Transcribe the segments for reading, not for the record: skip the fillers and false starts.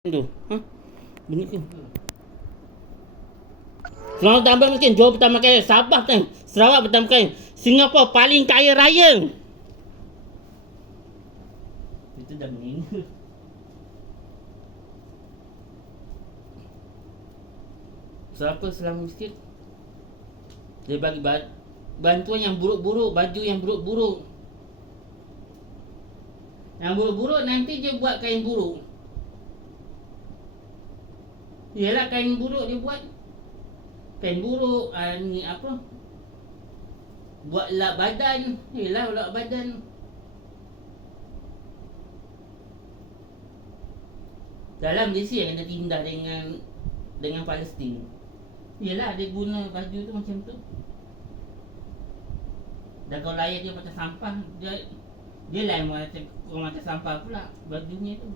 Tu. Ha? Bunyi ke? Selamat tambah mungkin Johor pertama kaya, Sabah kan, Sarawak pertama kaya, Singapura paling kaya raya. Itu dah meninggal. Siapa Selama Miskin? Dia bagi bantuan yang buruk-buruk, baju yang buruk-buruk. Yang buruk-buruk nanti dia buat kain buruk. Yelah kain buruk dia buat. Kain buruk, ni apa? Buat lap badan. Yelah lap badan. Dalam Malaysia yang kena tindah dengan Palestin. Yelah dia guna baju tu macam tu. Dan kalau layak dia macam sampah, dia lain macam sampah pula bajunya tu.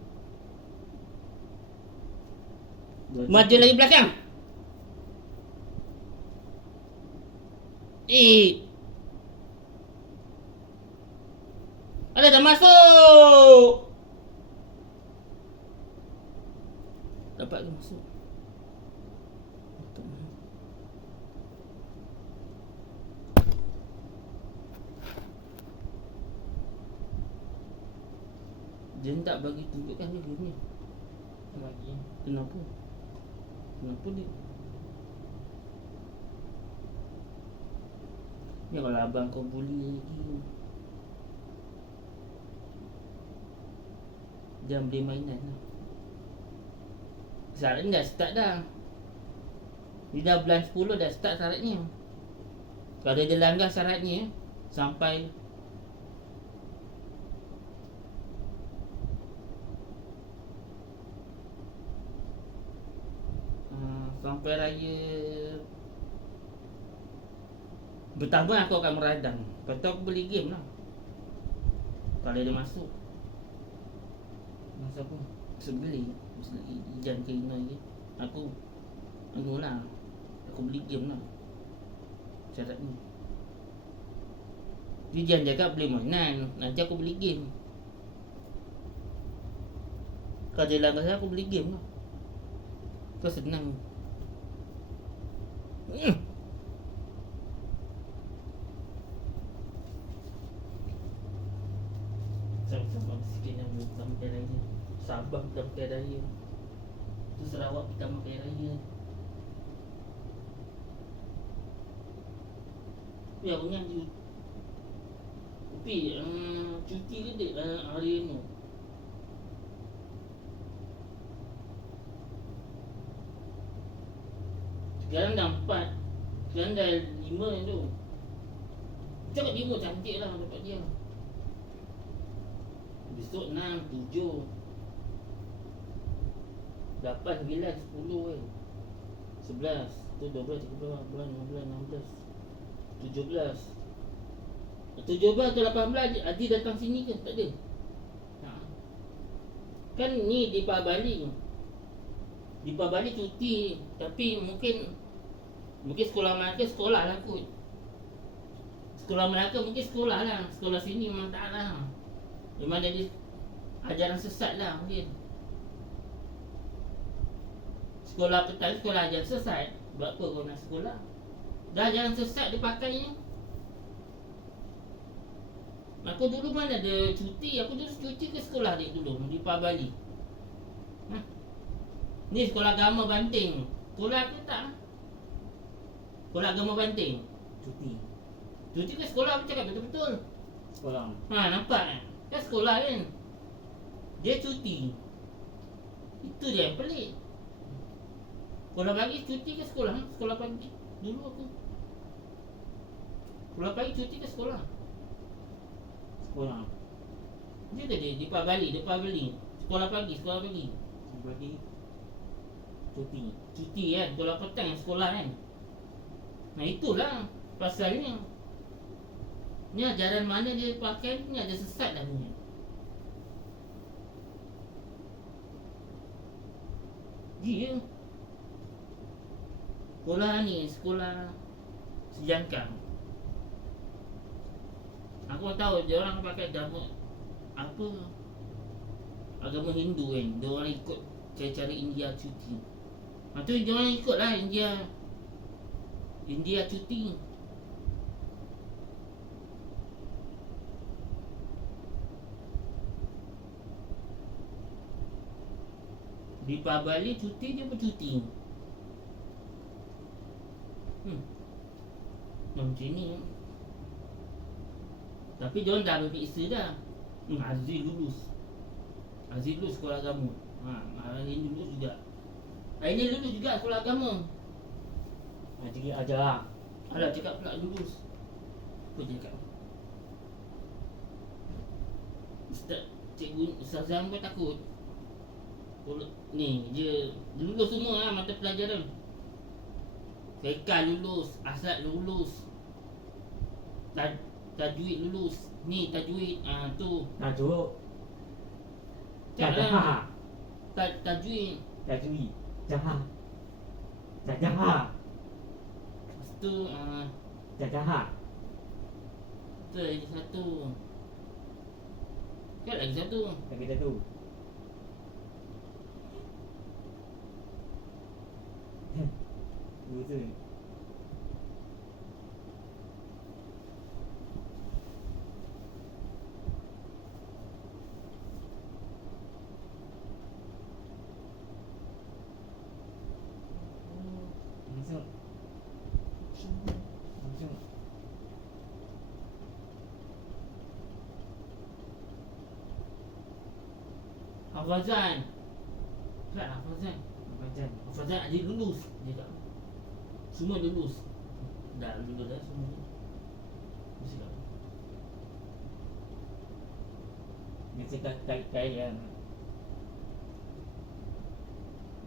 Maju lagi belakang. Ada dah masuk. Dapat ke masuk? Dia tak bagi tunjukkan dia ni. Bagi. Kenapa? Kenapa dia? Ya kalau abang kau bully lagi. Jangan beli mainan lah. Syarat ni dah start dah. Ni dah bulan 10 dah start syaratnya. Kalau dia langgar syaratnya sampai sampai raya bertahun aku akan meradang. Lepas tu aku beli game lah. Kalau dia masuk masa apa? Sebeli Ijan ke Ina je. Aku lah. Aku beli game lah. Syarat ni Ijan cakap beli mainan, nanti aku beli game. Kalau dia langgar saya aku beli game lah. Kau senang. Sama-sama sikit yang pertama kaya raya. Sabah pertama kaya raya. Tu Sarawak pertama kaya raya. Ya punya Upi cuti ke dek hari ni. Sekarang dah 4. Sekarang dah 5 yang tu. Cakap 5 cantik lah dapat dia. Besok 6, 7 8, 9, 10 kan 11, tu 12, 13, 14, 15, 16 17 atau 18 Adi datang sini ke? Tak ada. Kan ni di Bali. Di Bali cuti. Tapi mungkin sekolah Melaka sekolah lah kot. Sekolah Melaka mungkin sekolah lah. Sekolah sini memang tak lah. Memang jadi ajaran sesat lah mungkin. Sekolah petang sekolah ajaran sesat. Buat apa kau nak sekolah? Dah ajaran sesat dia pakainya. Aku dulu mana ada cuti. Aku dulu cuti ke sekolah dia dulu di Bali. Ni sekolah agama Banting. Sekolah aku tak. Sekolah agama Banting cuti ke sekolah aku cakap betul-betul. Sekolah. Nampak kan? Kan sekolah kan. Dia cuti. Itu dia yang pelik. Sekolah pagi cuti ke sekolah? Sekolah pagi. Dulu aku sekolah pagi cuti ke sekolah? Sekolah. Dia tadi di Bali. Sekolah pagi. Bagi Cuti kan. Sekolah petang sekolah kan. Nah itulah pasalnya. Ni ajaran mana dia pakai ni ada sesat dah punya. Dia sekolah ni sekolah sejangkang. Aku tahu dia orang pakai agama apa, agama Hindu kan. Dia orang ikut cara-cara India cuti. Tu dia orang ikutlah India cuti. Di Bali cuti dia bercuti. Macam ni. Tapi dia orang dah berfiksa dah. Aziz lulus sekolah agama. Hari ni lulus juga. Hari ni lulus juga sekolah agama. Jadi ajar lah. Alah cakap pula lulus. Apa dia cakap? Ustaz Zam pun takut. Ni dia lulus semua mata pelajaran. Fiqh lulus, asad lulus. Tajwid lulus. Ni tajwid tu. Tajuk. Jaha. Tajwid. Tajwid. Jaha. Jaha. Lepas tu Jaha. tu lagi satu. Kan lagi satu. Lagi satu. Dua tu. Masuk. Masuk. Hafazan. Kan hafazan. Macam. Hafazan ada lulus. Dia cakap semua lulus. Dah lulus dah semua. Mesti tak. Dia cakap kait-kait yang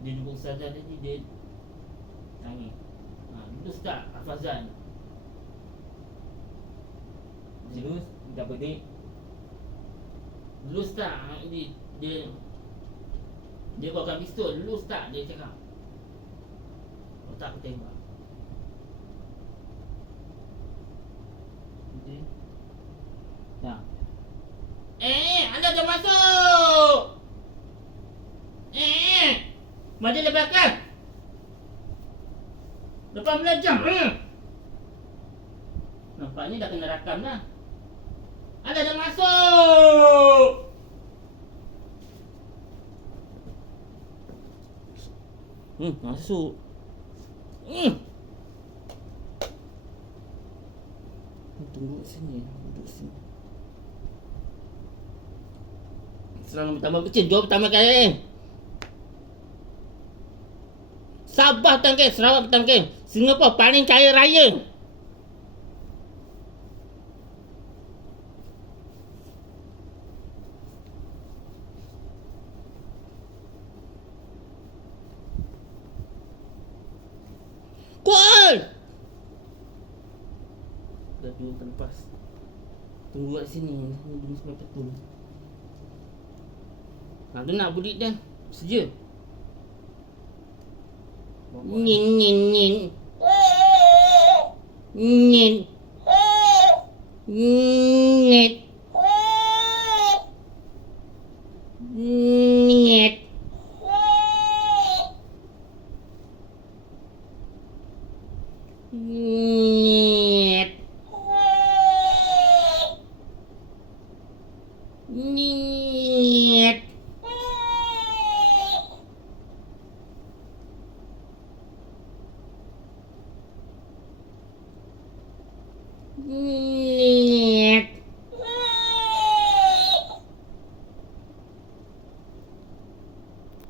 Dia jumpa ustazah tadi dia tanya. lulus tak hafazan. Lulus dah petik. Lulus tak dia bawa pistol. Lulus tak dia cakap. Oh tak aku tembak. Okey. Dah. Anda dah masuk. Mari le belakang. Depan belajar. Nampaknya dah kena rakam dah. Anda dah masuk. Masuk. Tunggu sini, duduk sini. Selamat pertama kecil, jawab pertama kali. Sabah tangkai, Sarawak tangkai. Singapura paling kaya raya. Kual. Dah dua terlepas. Tunggu kat sini, tunggu sampai betul. Tu nak budik dah. Seja. Nin nin nin. Nin. Net. Net. Net. Niet. Niet.